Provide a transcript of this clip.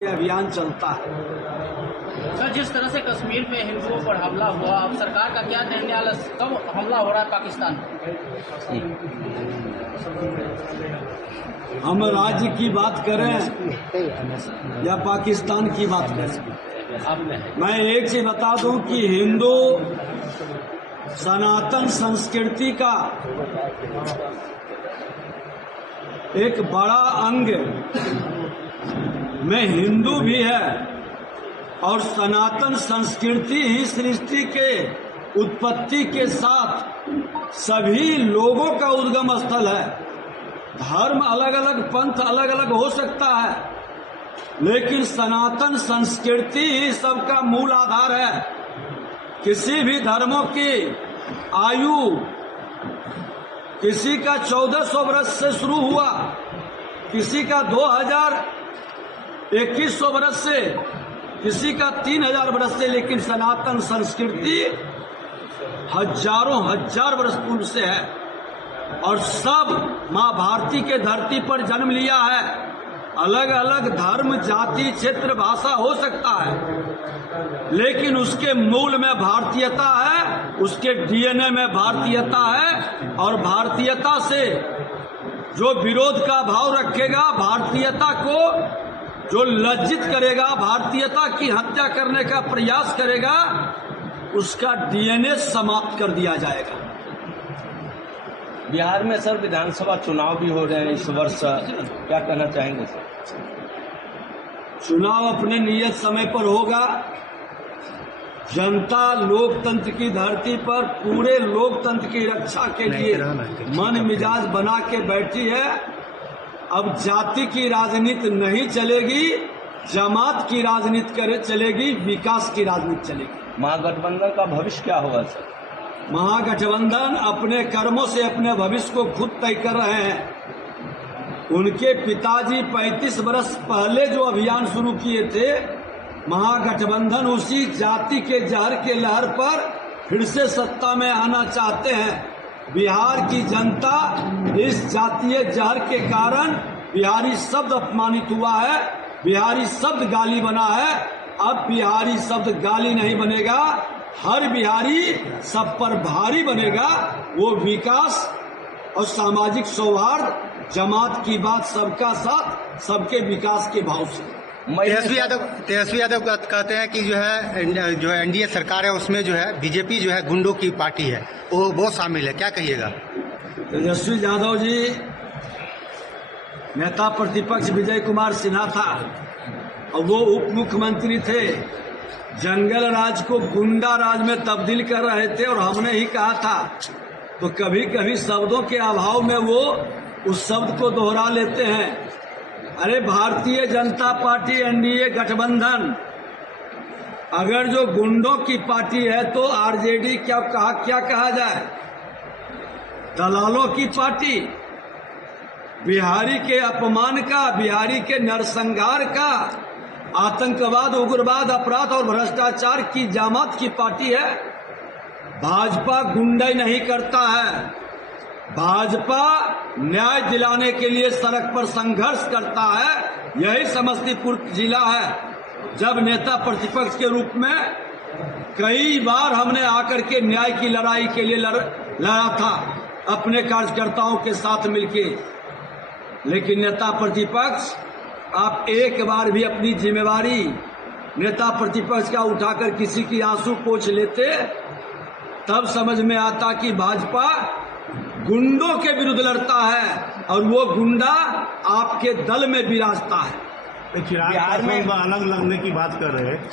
अभियान चलता है। सर, जिस तरह से कश्मीर में हिंदुओं पर हमला हुआ, अब सरकार का क्या निर्णय, कब हमला हो रहा है पाकिस्तान में? हम राज्य की बात करें या पाकिस्तान की बात करें, मैं एक चीज बता दूं कि हिंदू सनातन संस्कृति का एक बड़ा अंग में हिंदू भी है और सनातन संस्कृति ही सृष्टि के उत्पत्ति के साथ सभी लोगों का उद्गम स्थल है। धर्म अलग अलग, पंथ अलग अलग हो सकता है, लेकिन सनातन संस्कृति ही सबका मूल आधार है। किसी भी धर्मों की आयु किसी का 1400 वर्ष से शुरू हुआ, किसी का 2100 वर्ष से, किसी का 3000 वर्ष से, लेकिन सनातन संस्कृति हजारों हजार वर्ष पूर्व से है और सब माँ भारती के धरती पर जन्म लिया है। अलग अलग धर्म, जाति, क्षेत्र, भाषा हो सकता है, लेकिन उसके मूल में भारतीयता है, उसके डीएनए में भारतीयता है। और भारतीयता से जो विरोध का भाव रखेगा, भारतीयता को जो लज्जित करेगा, भारतीयता की हत्या करने का प्रयास करेगा, उसका डीएनए समाप्त कर दिया जाएगा। बिहार में सर विधानसभा चुनाव भी हो रहे हैं इस वर्ष, क्या कहना चाहेंगे सर? चुनाव अपने नियत समय पर होगा। जनता लोकतंत्र की धरती पर पूरे लोकतंत्र की रक्षा के लिए मन मिजाज बना के बैठी है। अब जाति की राजनीति नहीं चलेगी, जमात की राजनीति चलेगी, विकास की राजनीति चलेगी। महागठबंधन का भविष्य क्या होगा सर? महागठबंधन अपने कर्मों से अपने भविष्य को खुद तय कर रहे हैं। उनके पिताजी 35 वर्ष पहले जो अभियान शुरू किए थे, महागठबंधन उसी जाति के जहर के लहर पर फिर से सत्ता में आना चाहते हैं। बिहार की जनता इस जातीय जहर के कारण बिहारी शब्द अपमानित हुआ है, बिहारी शब्द गाली बना है। अब बिहारी शब्द गाली नहीं बनेगा, हर बिहारी सब पर भारी बनेगा। वो विकास और सामाजिक सौहार्द, जमात की बात, सबका साथ, सबके विकास के भाव से। तेजस्वी यादव कहते हैं कि जो है एनडीए सरकार है उसमें जो है बीजेपी जो है गुंडों की पार्टी है, वो शामिल है, क्या कहिएगा? तेजस्वी यादव जी नेता प्रतिपक्ष विजय कुमार सिन्हा था और वो उप मुख्यमंत्री थे। जंगल राज को गुंडा राज में तब्दील कर रहे थे और हमने ही कहा था। तो कभी कभी शब्दों के अभाव में वो उस शब्द को दोहरा लेते हैं। अरे भारतीय जनता पार्टी एनडीए गठबंधन अगर जो गुंडों की पार्टी है तो आरजेडी क्या कहा जाए? दलालों की पार्टी। बिहारी के अपमान का, बिहारी के नरसंहार का, आतंकवाद, उग्रवाद, अपराध और भ्रष्टाचार की जमात की पार्टी है। भाजपा गुंडाई नहीं करता है, भाजपा न्याय दिलाने के लिए सड़क पर संघर्ष करता है। यही समस्तीपुर जिला है। जब नेता प्रतिपक्ष के रूप में कई बार हमने आकर के न्याय की लड़ाई के लिए लड़ा था अपने कार्यकर्ताओं के साथ मिलके, लेकिन नेता प्रतिपक्ष आप एक बार भी अपनी जिम्मेवारी नेता प्रतिपक्ष का उठाकर किसी की आंसू पोंछ लेते, तब समझ में आता कि भाजपा गुंडों के विरुद्ध लड़ता है और वो गुंडा आपके दल में विराजता है। बिहार में अलग लगने की बात कर रहे हैं।